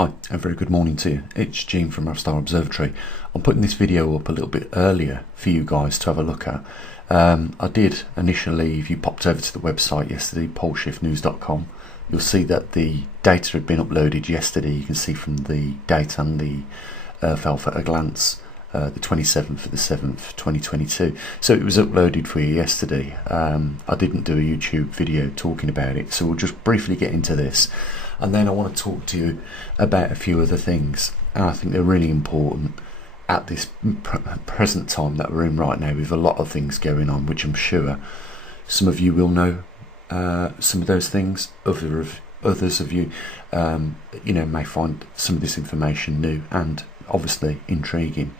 Hi, a very good morning to you. It's Gene from maverickstar Observatory. I'm putting this video up a little bit earlier for you guys to have a look at. I did initially, if you popped over to the website yesterday, poleshiftnews.com, you'll see that the data had been uploaded yesterday. You can see from the date and the Earth Alpha at a glance, the 27th of the 7th, 2022. So it was uploaded for you yesterday. I didn't do a YouTube video talking about it, so we'll just briefly get into this. And then I want to talk to you about a few other things, and I think they're really important at this present time that we're in right now, with a lot of things going on, which I'm sure some of you will know some of those things. Others of you, may find some of this information new and obviously intriguing.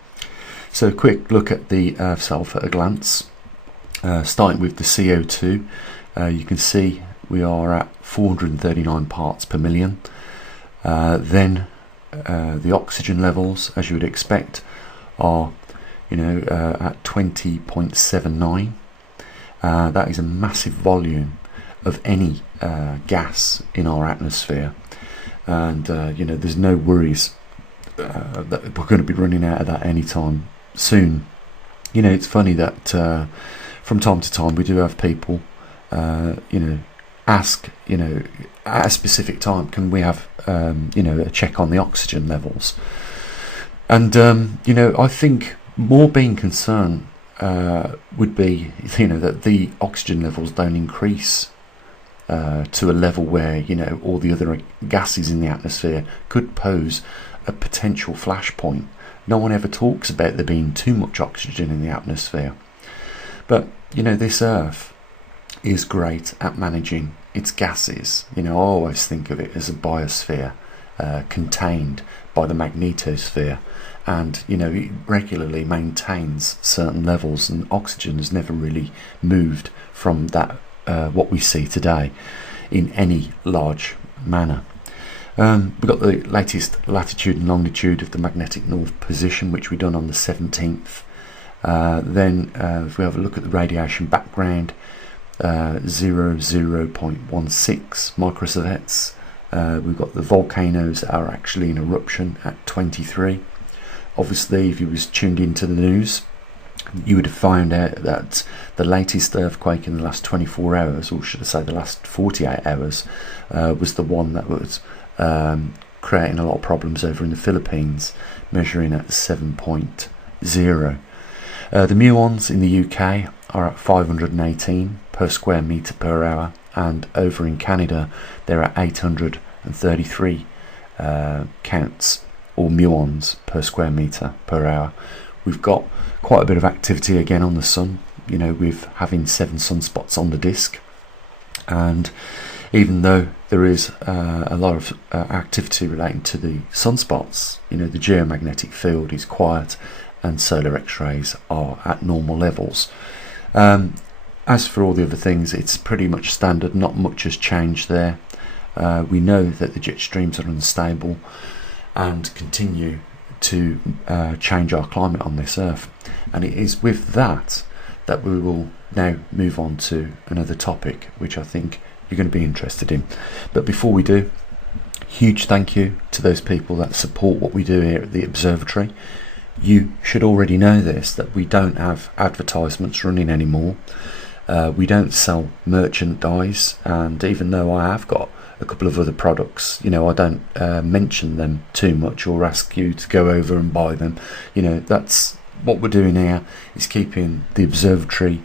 So a quick look at the Earth's Alpha at a glance, starting with the CO2. You can see we are at 439 parts per million. Then the oxygen levels, as you would expect, are at 20.79. That is a massive volume of any gas in our atmosphere, and there's no worries that we're going to be running out of that anytime soon. It's funny that from time to time we do have people ask, at a specific time, can we have a check on the oxygen levels? And I think more being concerned would be that the oxygen levels don't increase to a level where all the other gases in the atmosphere could pose a potential flashpoint. No one ever talks about there being too much oxygen in the atmosphere, but this Earth is great at managing its gases. I always think of it as a biosphere contained by the magnetosphere, and it regularly maintains certain levels, and oxygen has never really moved from that what we see today in any large manner. We've got the latest latitude and longitude of the magnetic north position, which we done on the 17th. Then if we have a look at the radiation background, 0.16 microsieverts. We've got the volcanoes that are actually in eruption at 23. Obviously, if you was tuned into the news, you would have found out that the latest earthquake in the last 24 hours, or should I say the last 48 hours, was the one that was creating a lot of problems over in the Philippines, measuring at 7.0. The muons in the UK are at 518 per square metre per hour, and over in Canada they're at 833 counts or muons per square metre per hour. We've got quite a bit of activity again on the sun, with having 7 sunspots on the disk, and even though there is a lot of activity relating to the sunspots, the geomagnetic field is quiet and solar X-rays are at normal levels. As for all the other things, it's pretty much standard. Not much has changed there. We know that the jet streams are unstable and continue to change our climate on this Earth, and it is with that we will now move on to another topic which I think you're going to be interested in. But before we do, huge thank you to those people that support what we do here at the Observatory. You should already know this, that we don't have advertisements running anymore. We don't sell merchandise, and even though I have got a couple of other products, I don't mention them too much or ask you to go over and buy them. That's what we're doing here, is keeping the Observatory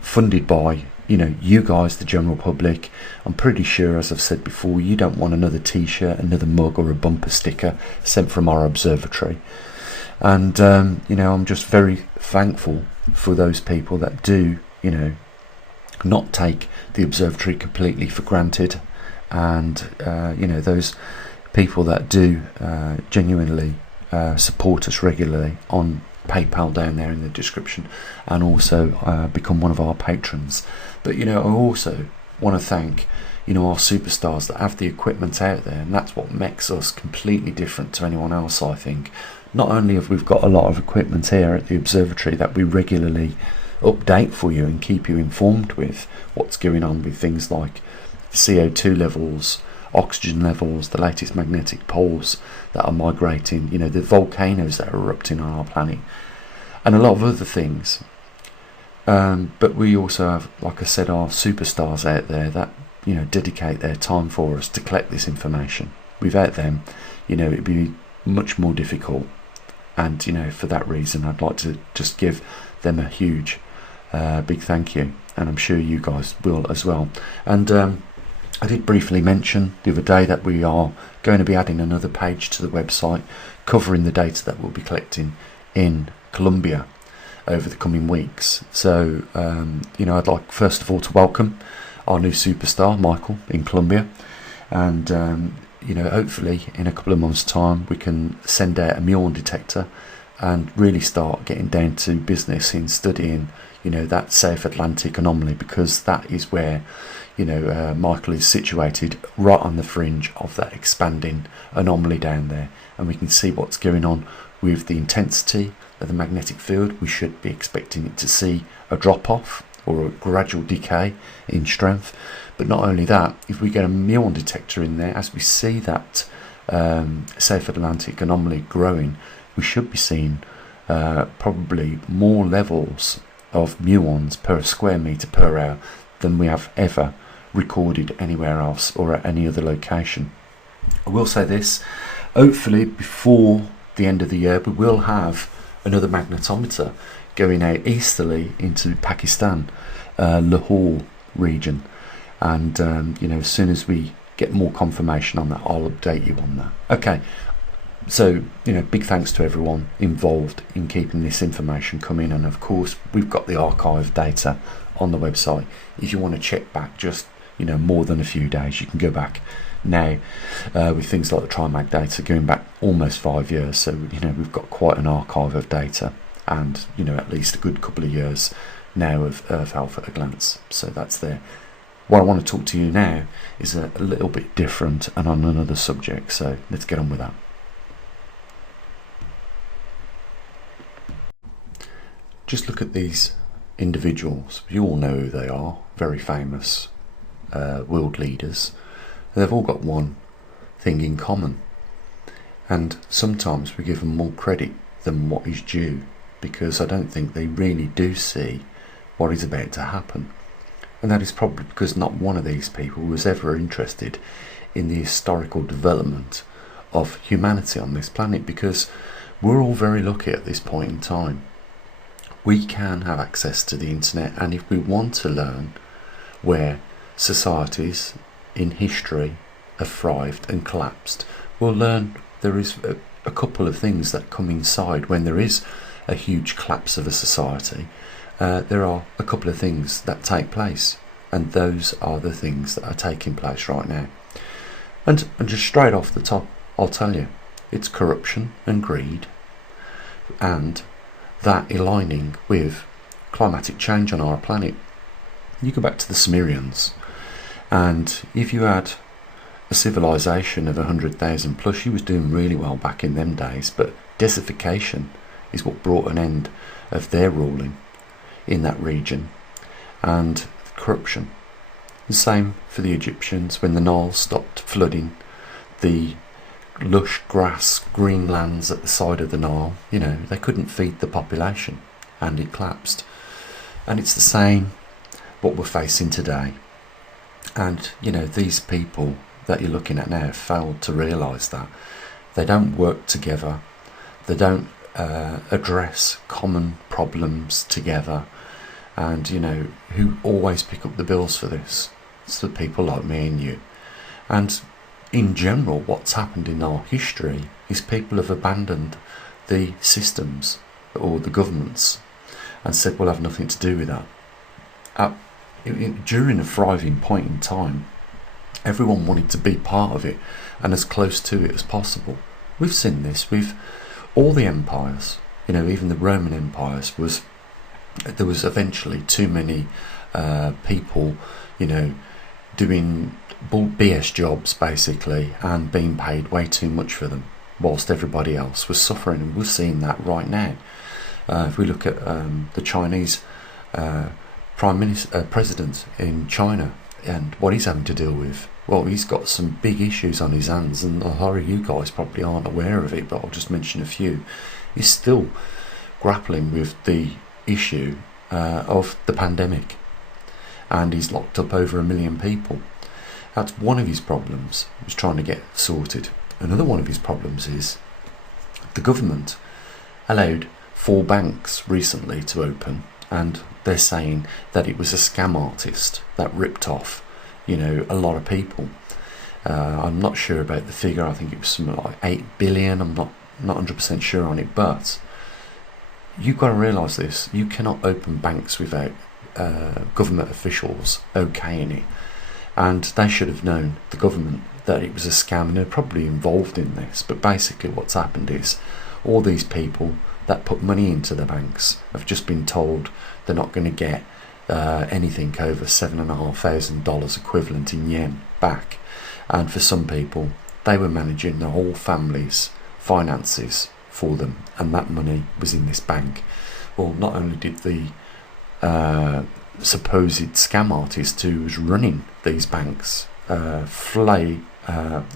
funded by you guys, the general public. I'm pretty sure, as I've said before, you don't want another t-shirt, another mug or a bumper sticker sent from our Observatory. And I'm just very thankful for those people that do not take the Observatory completely for granted, and those people that do genuinely support us regularly on PayPal down there in the description, and also become one of our patrons. But I also want to thank our superstars that have the equipment out there, and that's what makes us completely different to anyone else, I think. Not only have we got a lot of equipment here at the Observatory that we regularly update for you and keep you informed with what's going on with things like CO2 levels, oxygen levels, the latest magnetic poles that are migrating, the volcanoes that are erupting on our planet, and a lot of other things. But we also have, like I said, our superstars out there that dedicate their time for us to collect this information. Without them, it'd be much more difficult. And for that reason, I'd like to just give them a huge, big thank you, and I'm sure you guys will as well. And I did briefly mention the other day that we are going to be adding another page to the website covering the data that we'll be collecting in Colombia over the coming weeks. So I'd like first of all to welcome our new superstar Michael in Colombia, and hopefully in a couple of months' time we can send out a muon detector and really start getting down to business in studying that South Atlantic anomaly, because that is where Michael is situated, right on the fringe of that expanding anomaly down there, and we can see what's going on with the intensity of the magnetic field. We should be expecting it to see a drop off or a gradual decay in strength. But not only that, if we get a muon detector in there, as we see that South Atlantic anomaly growing, we should be seeing probably more levels of muons per square meter per hour than we have ever recorded anywhere else or at any other location. I will say this, hopefully before the end of the year we will have another magnetometer going out easterly into Pakistan, Lahore region, and as soon as we get more confirmation on that, I'll update you on that. Okay, so big thanks to everyone involved in keeping this information coming, and of course we've got the archive data on the website. If you want to check back just more than a few days, you can go back now with things like the TriMag data going back almost 5 years. So we've got quite an archive of data, and at least a good couple of years now of Earth Alpha at a glance. So that's there. What I want to talk to you now is a little bit different and on another subject, so let's get on with that. Just look at these individuals. You all know who they are, very famous world leaders. They've all got one thing in common, and sometimes we give them more credit than what is due, because I don't think they really do see what is about to happen. And that is probably because not one of these people was ever interested in the historical development of humanity on this planet, because we're all very lucky at this point in time. We can have access to the internet, and if we want to learn where societies in history have thrived and collapsed, we'll learn there is a couple of things that come inside when there is a huge collapse of a society. There are a couple of things that take place, and those are the things that are taking place right now. And just straight off the top, I'll tell you, it's corruption and greed, and that aligning with climatic change on our planet. You go back to the Sumerians, and if you had a civilization of 100,000 plus, you was doing really well back in them days, but desertification is what brought an end of their ruling in that region, and corruption. The same for the Egyptians when the Nile stopped flooding the lush grass, green lands at the side of the Nile. They couldn't feed the population, and it collapsed. And it's the same what we're facing today. And these people that you're looking at now have failed to realise that. They don't work together. They don't address common problems together. And who always pick up the bills for this? It's the people like me and you. And in general, what's happened in our history is people have abandoned the systems or the governments and said we'll have nothing to do with that. During a thriving point in time, everyone wanted to be part of it and as close to it as possible. We've seen this with all the empires. Even the Roman empires there was eventually too many people doing BS jobs basically, and being paid way too much for them, whilst everybody else was suffering. And we're seeing that right now. If we look at the Chinese president in China and what he's having to deal with well, he's got some big issues on his hands, and a lot of you guys probably aren't aware of it, but I'll just mention a few. He's still grappling with the issue of the pandemic, and he's locked up over 1 million people. That's one of his problems, he's trying to get sorted. Another one of his problems is the government allowed 4 banks recently to open, and they're saying that it was a scam artist that ripped off, a lot of people. I'm not sure about the figure. I think it was something like 8 billion. I'm not 100% sure on it, but you've got to realise this. You cannot open banks without government officials okaying it, and they should have known, the government, that it was a scam, and they're probably involved in this. But basically what's happened is all these people that put money into the banks have just been told they're not going to get anything over $7,500 equivalent in yen back, and for some people they were managing the whole family's finances for them, and that money was in this bank. Well, not only did the supposed scam artist who was running these banks flee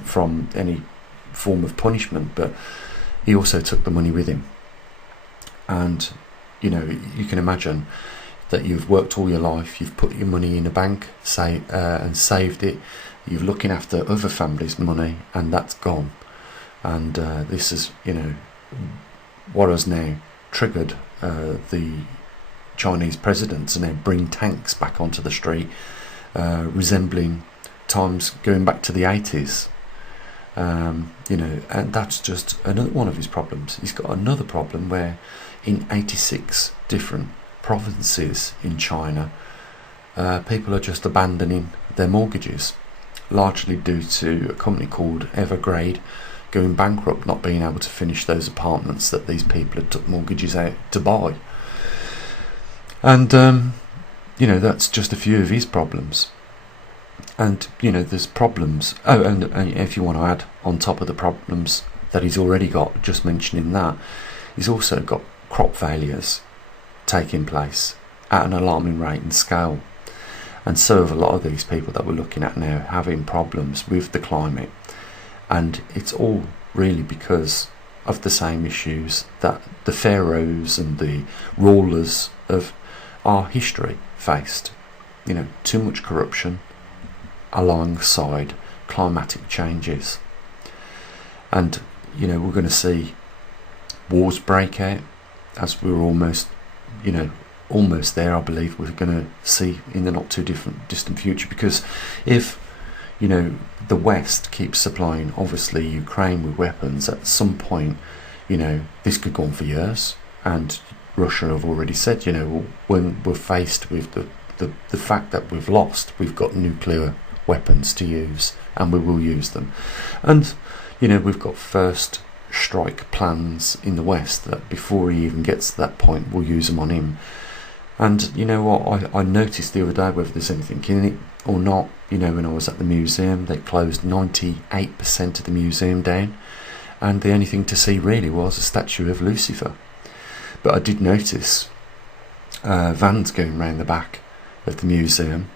from any form of punishment, but he also took the money with him. And you can imagine that you've worked all your life, you've put your money in a bank, and saved it, you're looking after other families' money, and that's gone. And this is what has now triggered the Chinese president to now bring tanks back onto the street, resembling times going back to the 80s. And that's just another one of his problems. He's got another problem where in 86 different provinces in China, people are just abandoning their mortgages, largely due to a company called Evergrande going bankrupt, not being able to finish those apartments that these people had took mortgages out to buy. And that's just a few of his problems. And there's problems. Oh, and if you want to add on top of the problems that he's already got, just mentioning that, he's also got crop failures taking place at an alarming rate and scale. And so have a lot of these people that we're looking at now having problems with the climate. And it's all really because of the same issues that the pharaohs and the rulers of our history faced. Too much corruption alongside climatic changes. And we're going to see wars break out, as we're almost there. I believe we're going to see in the not too distant future, because if the West keeps supplying obviously Ukraine with weapons, at some point this could go on for years. And Russia have already said when we're faced with the fact that we've got nuclear weapons to use, and we will use them. And we've got first strike plans in the West that before he even gets to that point, we'll use them on him. And what I noticed the other day, whether there's anything in it or not, when I was at the museum, they closed 98% of the museum down, and the only thing to see really was a statue of Lucifer. But I did notice vans going round the back of the museum,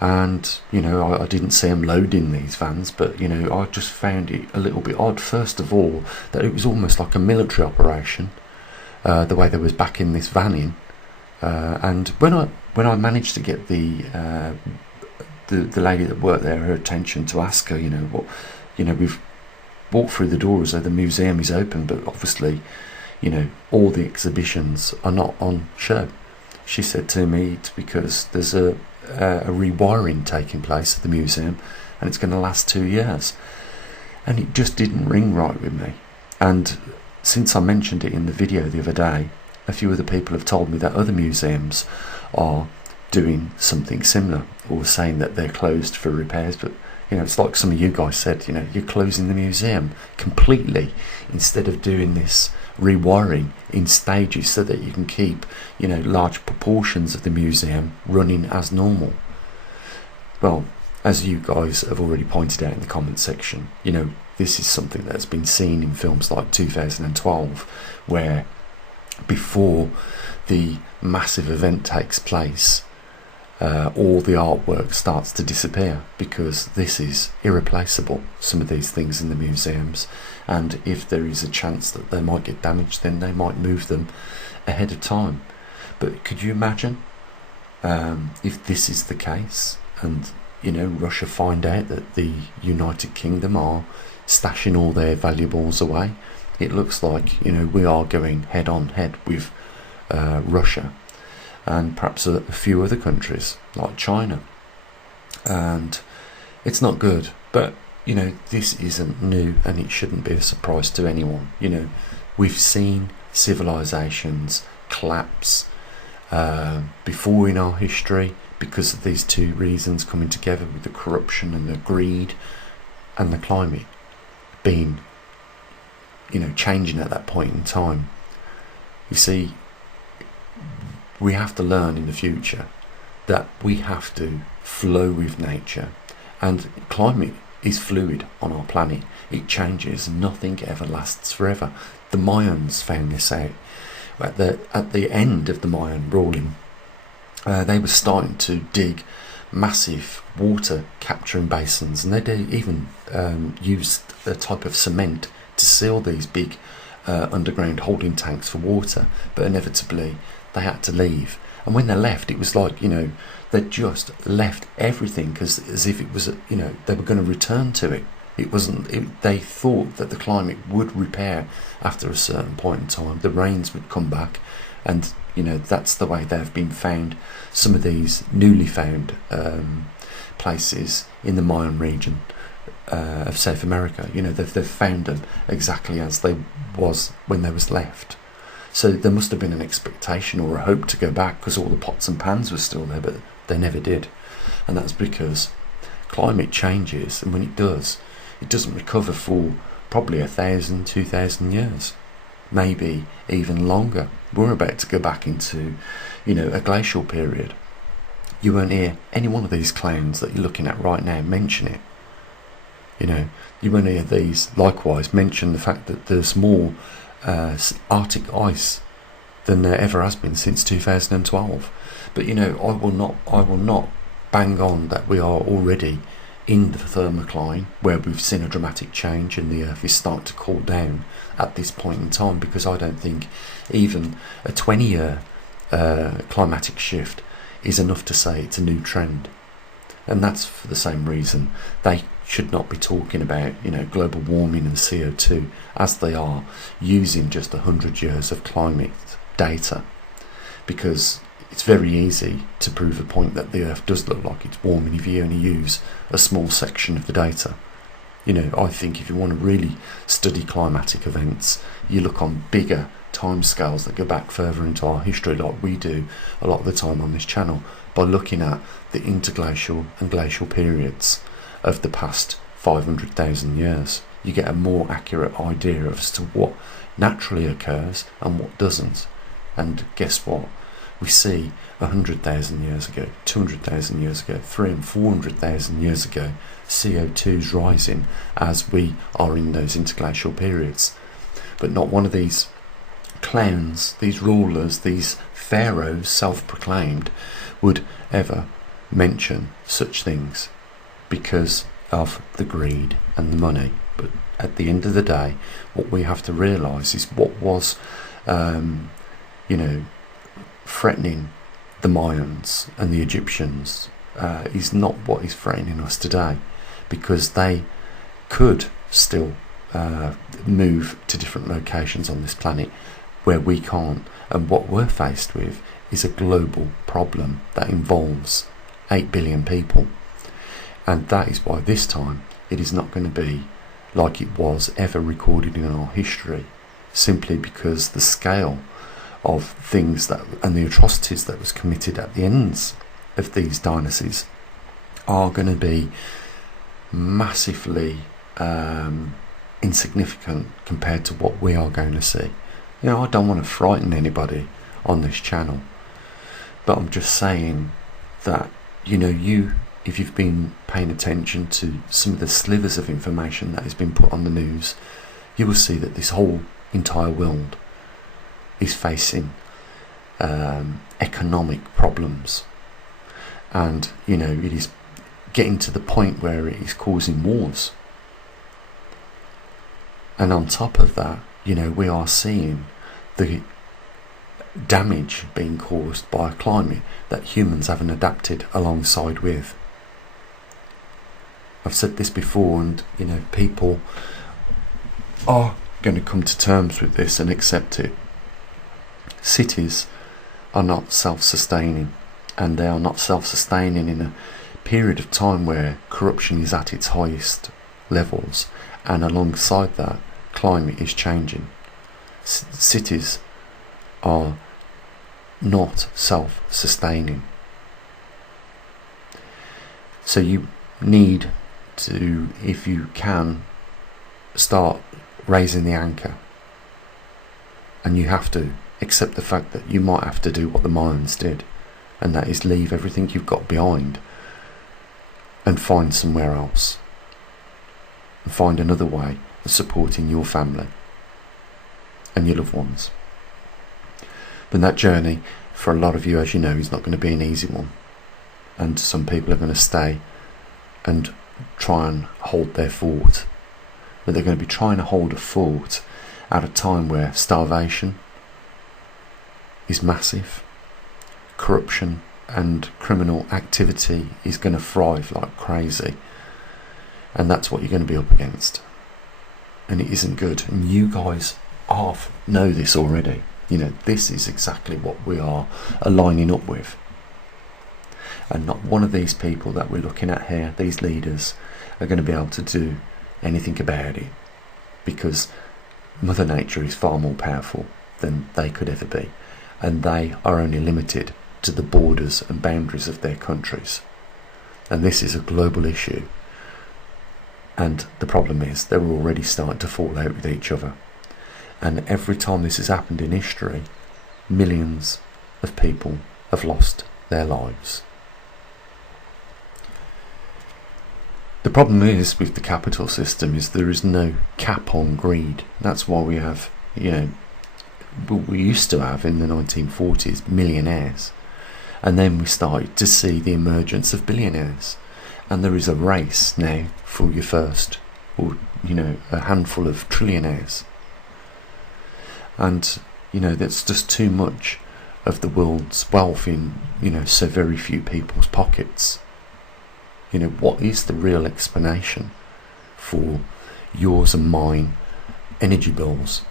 and I didn't see them loading these vans, but I just found it a little bit odd. First of all, that it was almost like a military operation, the way they was backing this van in. And when I managed to get the lady that worked there, her attention, to ask her, we've walked through the doors, so the museum is open, but obviously, all the exhibitions are not on show. She said to me it's because there's a rewiring taking place at the museum, and it's going to last 2 years. And it just didn't ring right with me. And since I mentioned it in the video the other day, a few other people have told me that other museums are doing something similar, or saying that they're closed for repairs. But it's like some of you guys said, you're closing the museum completely instead of doing this rewiring in stages so that you can keep large proportions of the museum running as normal. Well, as you guys have already pointed out in the comment section, this is something that's been seen in films like 2012, where before the massive event takes place, all the artwork starts to disappear, because this is irreplaceable, some of these things in the museums, and if there is a chance that they might get damaged, then they might move them ahead of time. But could you imagine if this is the case, and Russia find out that the United Kingdom are stashing all their valuables away? It looks like we are going head on head with Russia and perhaps a few other countries like China, and it's not good. But this isn't new, and it shouldn't be a surprise to anyone. We've seen civilizations collapse before in our history because of these two reasons coming together, with the corruption and the greed and the climate being changing at that point in time. You see, we have to learn in the future that we have to flow with nature, and climate is fluid on our planet. It changes, nothing ever lasts forever. The Mayans found this out. At the end of the Mayan ruling, they were starting to dig massive water capturing basins, and they even used a type of cement to seal these big underground holding tanks for water. But inevitably they had to leave, and when they left, it was like they just left everything, as if it was they were going to return to it. It wasn't. They thought that the climate would repair after a certain point in time. The rains would come back, and that's the way they've been found. Some of these newly found places in the Mayan region of South America, they've found them exactly as they was when they was left. So there must have been an expectation or a hope to go back, because all the pots and pans were still there, but they never did. And that's because climate changes, and when it does, it doesn't recover for probably 1,000, 2,000 years, maybe even longer. We're about to go back into a glacial period. You won't hear any one of these clowns that you're looking at right now mention it. You won't hear these likewise mention the fact that there's more Arctic ice than there ever has been since 2012. But I will not bang on that we are already in the thermocline, where we've seen a dramatic change and the Earth is starting to cool down at this point in time, because I don't think even a 20-year climatic shift is enough to say it's a new trend. And that's for the same reason they should not be talking about global warming and CO2 as they are using just 100 years of climate data, because it's very easy to prove the point that the Earth does look like it's warming if you only use a small section of the data. I think if you want to really study climatic events, you look on bigger timescales that go back further into our history, like we do a lot of the time on this channel, by looking at the interglacial and glacial periods of the past 500,000 years. You get a more accurate idea as to what naturally occurs and what doesn't. And guess what? We see 100,000 years ago, 200,000 years ago, 300,000 and 400,000 years ago, CO2's rising as we are in those interglacial periods. But not one of these clowns, these rulers, these pharaohs, self-proclaimed, would ever mention such things, because of the greed and the money. But at the end of the day, what we have to realise is what was threatening the Mayans and the Egyptians is not what is threatening us today, because they could still move to different locations on this planet where we can't. And what we're faced with is a global problem that involves 8 billion people, and that is why this time it is not going to be like it was ever recorded in our history, simply because the scale of things that and the atrocities that was committed at the ends of these dynasties are going to be massively insignificant compared to what we are going to see. I don't want to frighten anybody on this channel, but I'm just saying that if you've been paying attention to some of the slivers of information that has been put on the news, you will see that this whole entire world is facing economic problems, and it is getting to the point where it is causing wars. And on top of that, we are seeing the damage being caused by a climate that humans haven't adapted alongside with. I've said this before, and people are going to come to terms with this and accept it. Cities are not self-sustaining, and they are not self-sustaining in a period of time where corruption is at its highest levels, and alongside that, climate is changing. Cities are not self-sustaining. So you need to, if you can, start raising the anchor, and you have to accept the fact that you might have to do what the Mayans did, and that is leave everything you've got behind and find somewhere else, and find another way of supporting your family and your loved ones. But that journey, for a lot of you, as you know, is not going to be an easy one, and some people are going to stay and try and hold their fort, but they're going to be trying to hold a fort at a time where starvation is massive, corruption and criminal activity is going to thrive like crazy, and that's what you're going to be up against, and it isn't good. And you guys know this already. This is exactly what we are aligning up with, and not one of these people that we're looking at here, these leaders, are going to be able to do anything about it, because Mother Nature is far more powerful than they could ever be, and they are only limited to the borders and boundaries of their countries. And this is a global issue, and the problem is they're already starting to fall out with each other. And every time this has happened in history, millions of people have lost their lives. The problem is with the capital system is there is no cap on greed. That's why we have, we used to have in the 1940s millionaires, and then we started to see the emergence of billionaires, and there is a race now for your first, or a handful of trillionaires. And that's just too much of the world's wealth in so very few people's pockets. What is the real explanation for yours and mine energy bills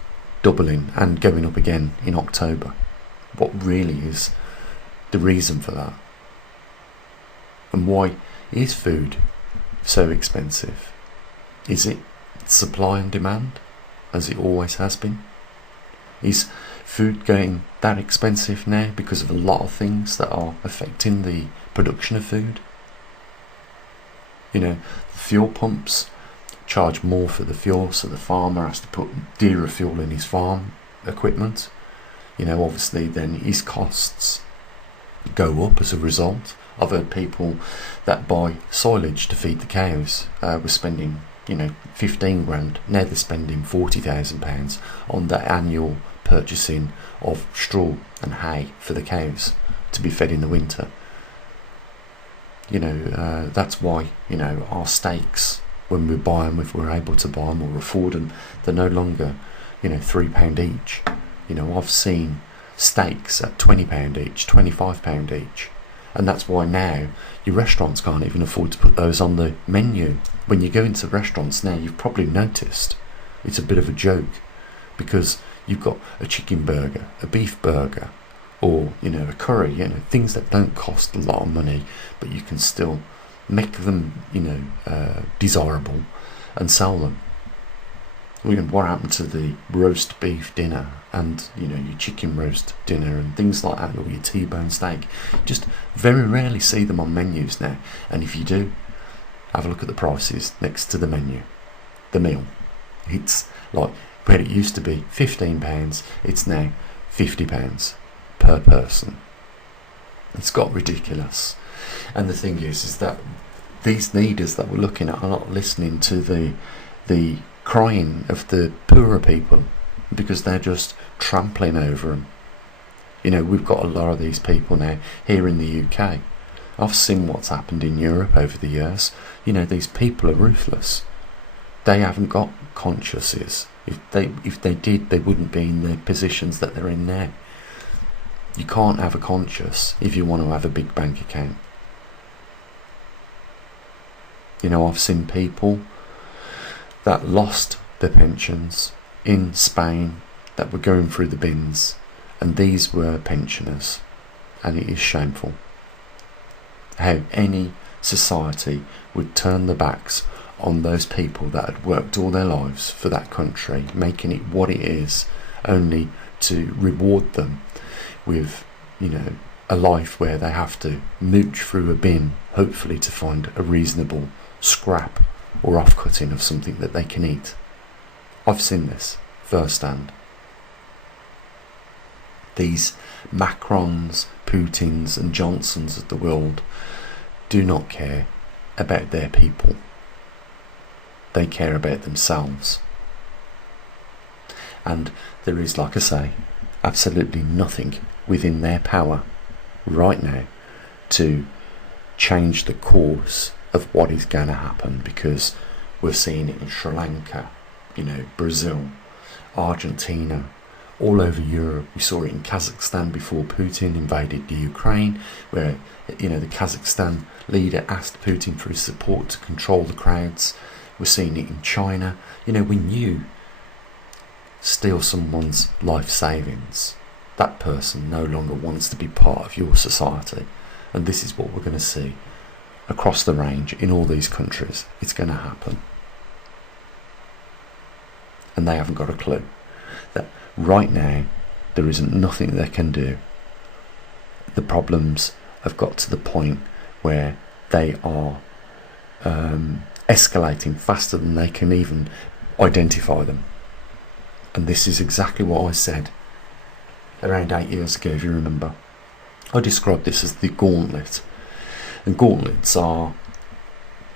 doubling and going up again in October? What really is the reason for that? And why is food so expensive? Is it supply and demand, as it always has been? Is food getting that expensive now because of a lot of things that are affecting the production of food? Fuel pumps charge more for the fuel, so the farmer has to put dearer fuel in his farm equipment. Obviously then his costs go up as a result. I've heard people that buy silage to feed the cows were spending 15 grand. Now they're spending £40,000 on the annual purchasing of straw and hay for the cows to be fed in the winter. That's why our steaks, when we buy them, if we're able to buy them or afford them, they're no longer £3 each. I've seen steaks at £20 each, £25 each, and that's why now your restaurants can't even afford to put those on the menu. When you go into restaurants now, you've probably noticed it's a bit of a joke, because you've got a chicken burger, a beef burger, or a curry, things that don't cost a lot of money, but you can still make them desirable and sell them. What happened to the roast beef dinner and your chicken roast dinner and things like that, or your T-bone steak? Just very rarely see them on menus now, and if you do, have a look at the prices next to the menu. The meal, it's like where it used to be £15, it's now £50 per person. It's got ridiculous. And the thing is that these leaders that we're looking at are not listening to the crying of the poorer people, because they're just trampling over them. We've got a lot of these people now here in the UK. I've seen what's happened in Europe over the years. You know, these people are ruthless. They haven't got consciences. If they did, they wouldn't be in the positions that they're in now. You can't have a conscience if you want to have a big bank account. You know, I've seen people that lost their pensions in Spain that were going through the bins, and these were pensioners, and it is shameful how any society would turn their backs on those people that had worked all their lives for that country, making it what it is, only to reward them with, you know, a life where they have to mooch through a bin, hopefully to find a reasonable scrap or off-cutting of something that they can eat. I've seen this firsthand. These Macrons, Putins and Johnsons of the world do not care about their people. They care about themselves. And there is, like I say, absolutely nothing within their power right now to change the course of what is going to happen, because we're seeing it in Sri Lanka, you know, Brazil, Argentina, all over Europe. We saw it in Kazakhstan before Putin invaded the Ukraine, where, you know, the Kazakhstan leader asked Putin for his support to control the crowds. We're seeing it in China. You know, when you steal someone's life savings, that person no longer wants to be part of your society. And this is what we're going to see across the range in all these countries. It's going to happen. And they haven't got a clue that right now there isn't nothing they can do. The problems have got to the point where they are escalating faster than they can even identify them. And this is exactly what I said around 8 years ago, if you remember. I described this as the gauntlet. And gauntlets are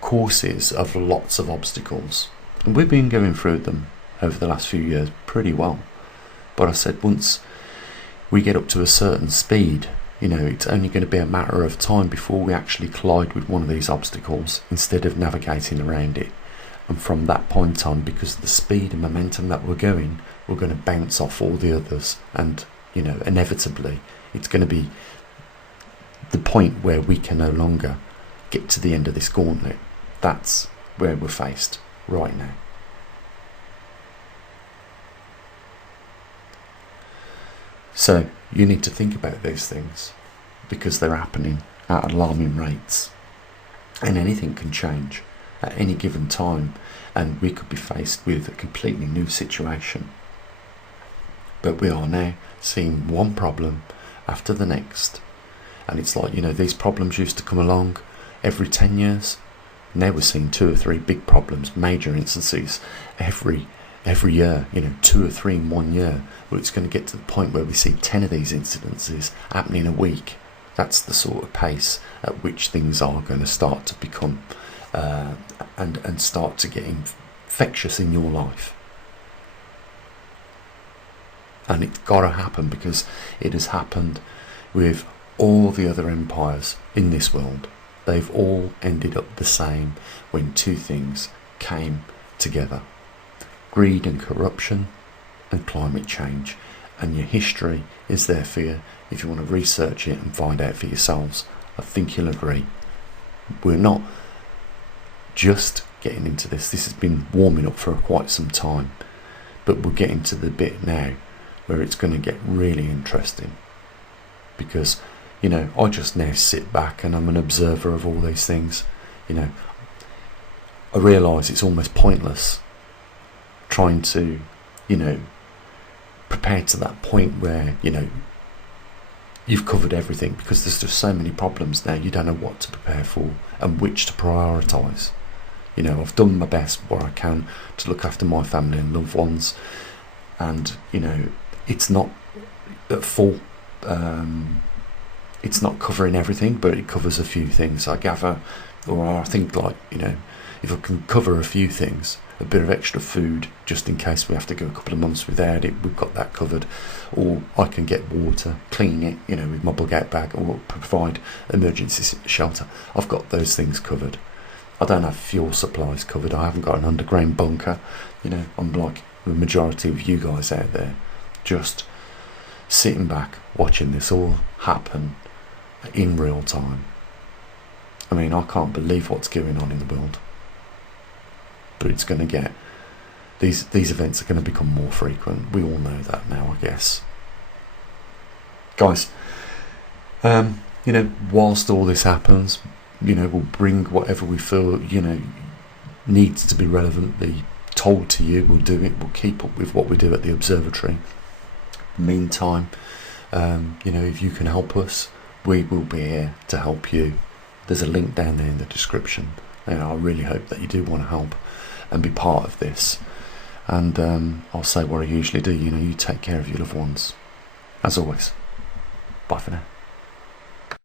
courses of lots of obstacles. And we've been going through them over the last few years pretty well. But I said once we get up to a certain speed, you know, it's only going to be a matter of time before we actually collide with one of these obstacles instead of navigating around it. And from that point on, because of the speed and momentum that we're going to bounce off all the others. And, you know, inevitably, it's going to be the point where we can no longer get to the end of this gauntlet. That's where we're faced right now. So you need to think about these things, because they're happening at alarming rates, and anything can change at any given time, and we could be faced with a completely new situation. But we are now seeing one problem after the next, and it's like, you know, these problems used to come along every 10 years. Now we're seeing 2 or 3 big problems, major instances every year, you know, 2 or 3 in 1 year. Well, it's going to get to the point where we see 10 of these incidences happening a week. That's the sort of pace at which things are going to start to become and start to get infectious in your life. And it's got to happen, because it has happened with all the other empires in this world. They've all ended up the same when 2 things came together: greed and corruption, and climate change. And your history is there for you if you want to research it and find out for yourselves. I think you'll agree. We're not just getting into this. This has been warming up for quite some time, but we're getting to the bit now where it's going to get really interesting, because, you know, I just now sit back and I'm an observer of all these things. You know, I realise it's almost pointless trying to, you know, prepare to that point where, you know, you've covered everything, because there's just so many problems now. You don't know what to prepare for and which to prioritise. You know, I've done my best where I can to look after my family and loved ones, and, you know, it's not at full, it's not covering everything, but it covers a few things, I gather. Or I think, like, you know, if I can cover a few things, a bit of extra food just in case we have to go a couple of months without it, we've got that covered. Or I can get water, clean it, with my bug out bag, or provide emergency shelter. I've got those things covered. I don't have fuel supplies covered. I haven't got an underground bunker. I'm like the majority of you guys out there, just sitting back watching this all happen in real time. I mean, I can't believe what's going on in the world. But it's going to get, these events are going to become more frequent. We all know that now, I guess. Guys, whilst all this happens, we'll bring whatever we feel, needs to be relevantly told to you. We'll do it. We'll keep up with what we do at the Observatory. Meantime, if you can help us, we will be here to help you. There's a link down there in the description. I really hope that you do want to help and be part of this. And I'll say what I usually do. You take care of your loved ones. As always, bye for now.